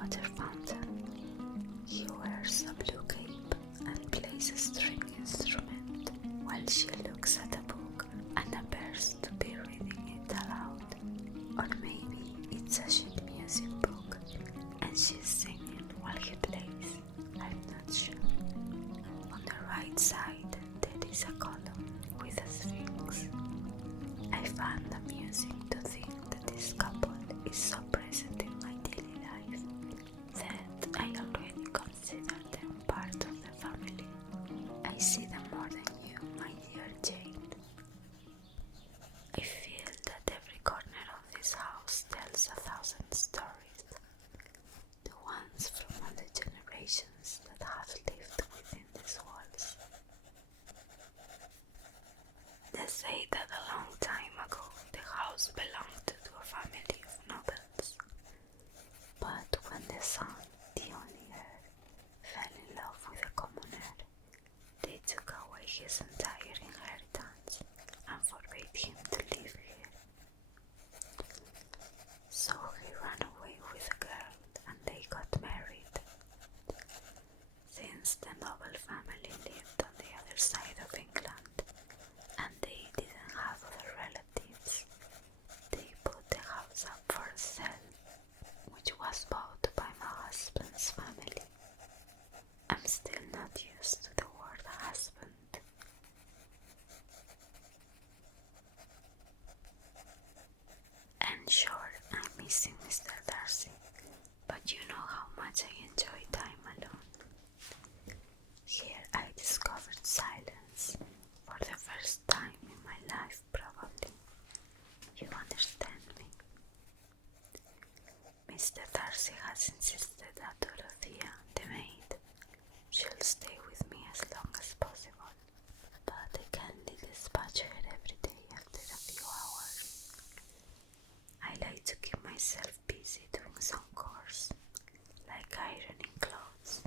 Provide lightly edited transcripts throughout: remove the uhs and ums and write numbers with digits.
water fountain. He wears a blue cape and plays a string instrument while she looks at a book and appears to be reading it aloud. Or maybe it's a sheet music book and she's singing while he plays. I'm not sure. On the right side there is a column with a sphinx. I find amusing to think that this couple is so present in my daily life that I already consider them part of the family. I see them more than you, my dear Jane. I feel that every corner of this house tells 1,000 stories, the ones from all the generations that have lived within these walls. They say that a long time ago the house belonged to a family of nobles, but when the son, the only heir, fell in love with a commoner, they took away his entire inheritance and forbade him to live here. So he ran away with a girl and they got married. Since the noble family lived on the other side of England and they didn't have other relatives, they put the house up for sale, which was bought by my husband's family. I'm still not used to the word husband. And sure, I'm missing Mr. Darcy, but you know how much I enjoy time alone. Here I discovered silence for the first time in my life, probably. You understand me? Mr. Darcy has insisted that Dorothea, the maid, she'll stay with me as long as possible, but I can't dispatch her every day after a few hours. I like to keep myself busy doing some chores, like ironing clothes.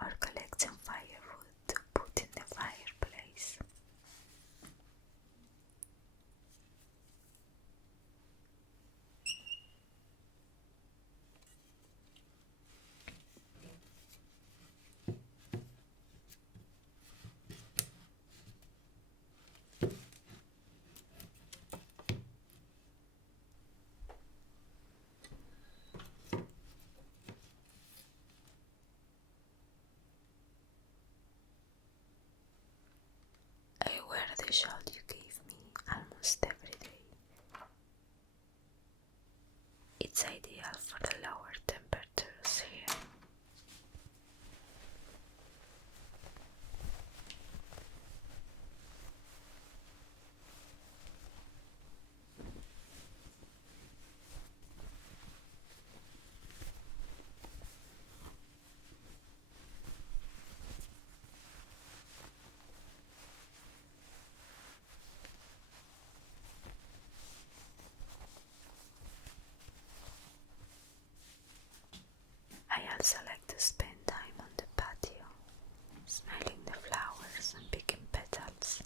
Or collect some firewood to put in the fireplace. I wear the shawl you gave me almost every day. It's ideal for the lower temperatures here. I also like to spend time on the patio, smelling the flowers and picking petals.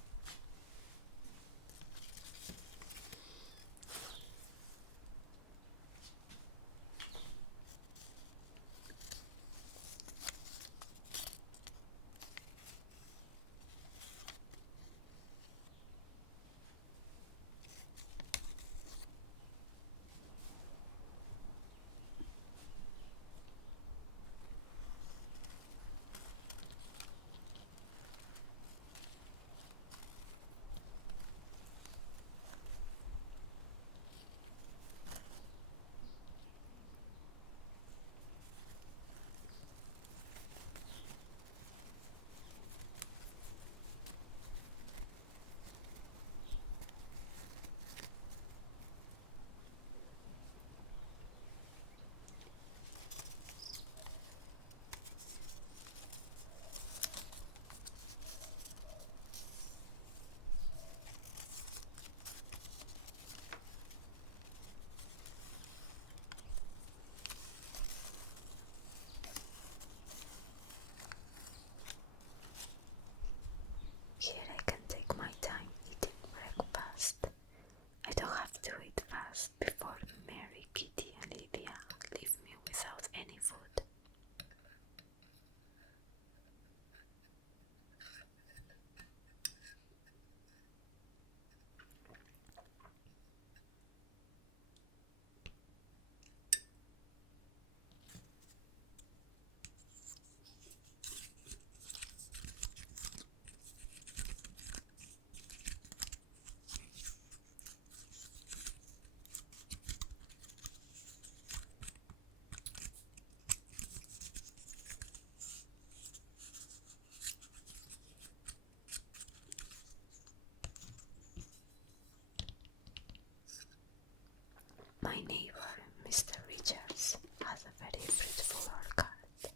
My neighbor, Mr. Richards, has a very beautiful orchard.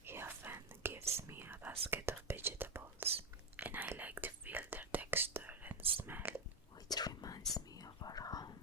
He often gives me a basket of vegetables, and I like to feel their texture and smell, which reminds me of our home.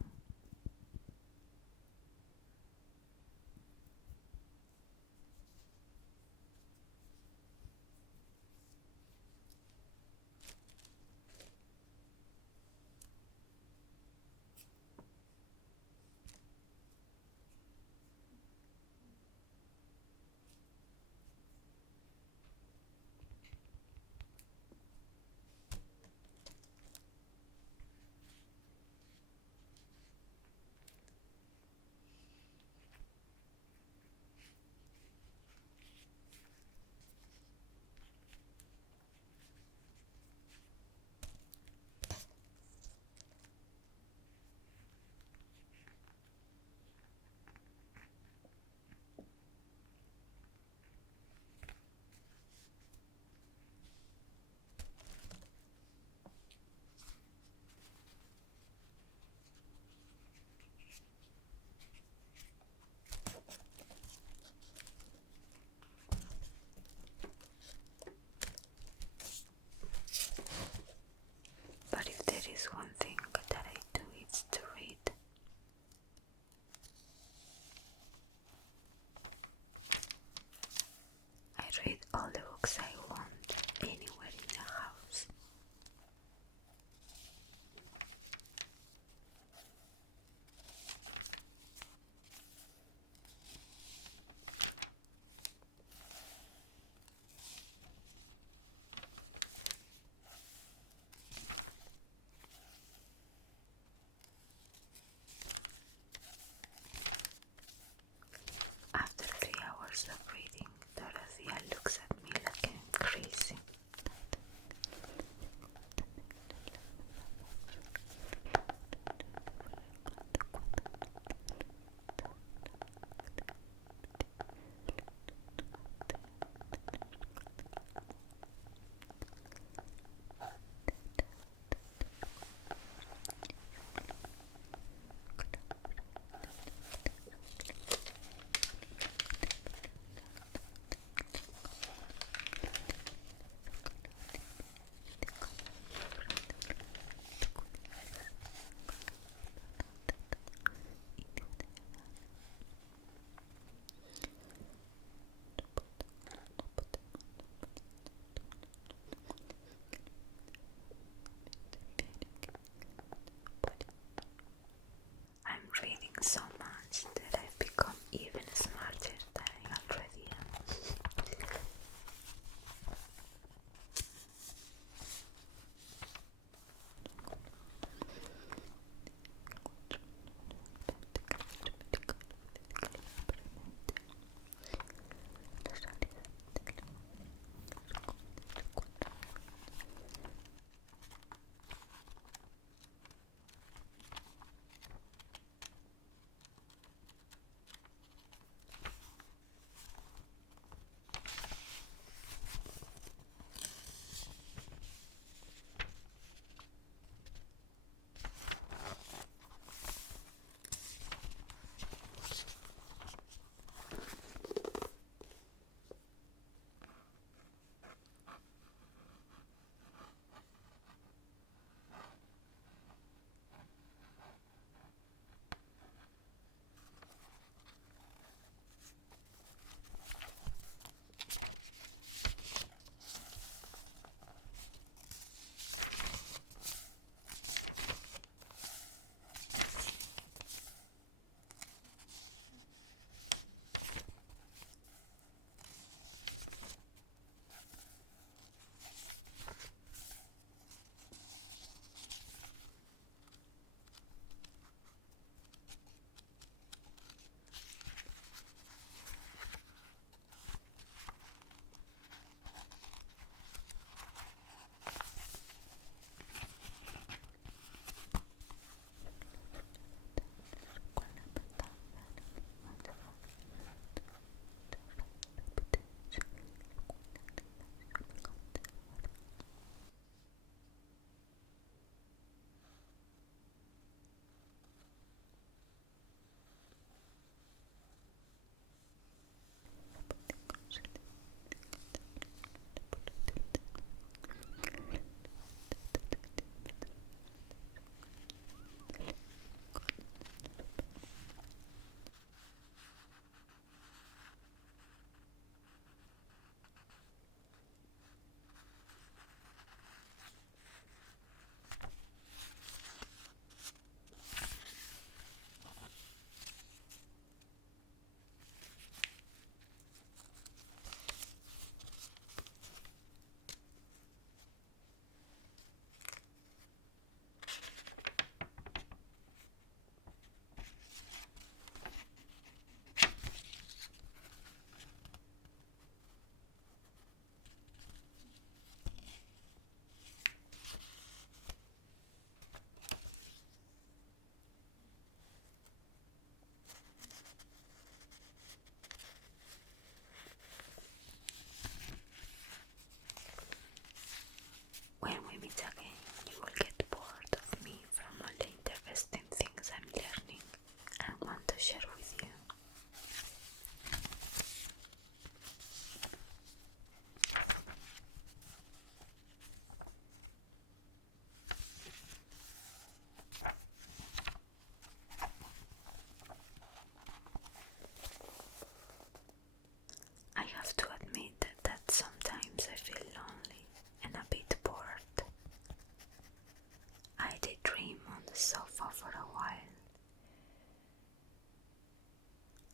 the sofa for a while.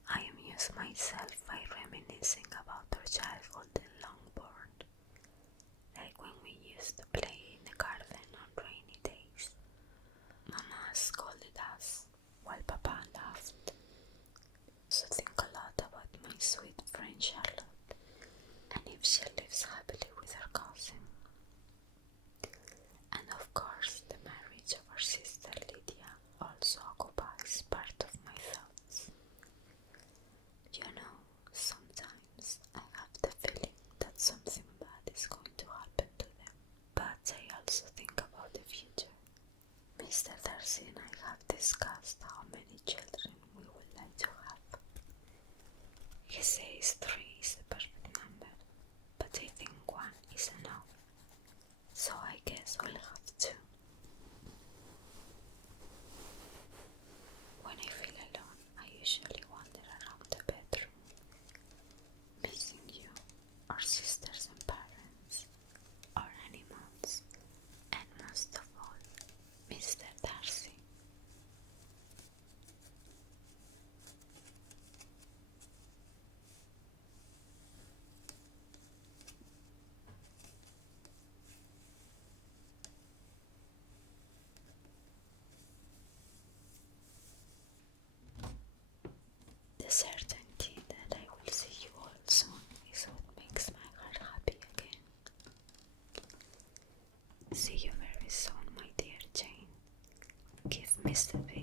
I amuse myself by reminiscing about our childhood in Longbourn, like when we used to play in the garden on rainy days. Mama scolded us while Papa laughed. So think a lot about my sweet friend Charlotte, and if she lives happily with her cousin. And of course, the marriage of our sister Lydia also occupies part of my thoughts. You know, sometimes I have the feeling that something bad is going to happen to them, but I also think about the future. Mr. Darcy and I have discussed how many children we would like to have. He says 3 is the perfect number, but I think 1 is enough. So I guess we'll have 2. When I feel alone, I usually wander around the bedroom, missing you, our sisters and parents, our animals, and most of all, Mr. Darcy. The certainty that I will see you all soon is what makes my heart happy again. See you very soon, my dear Jane. Give Mr. B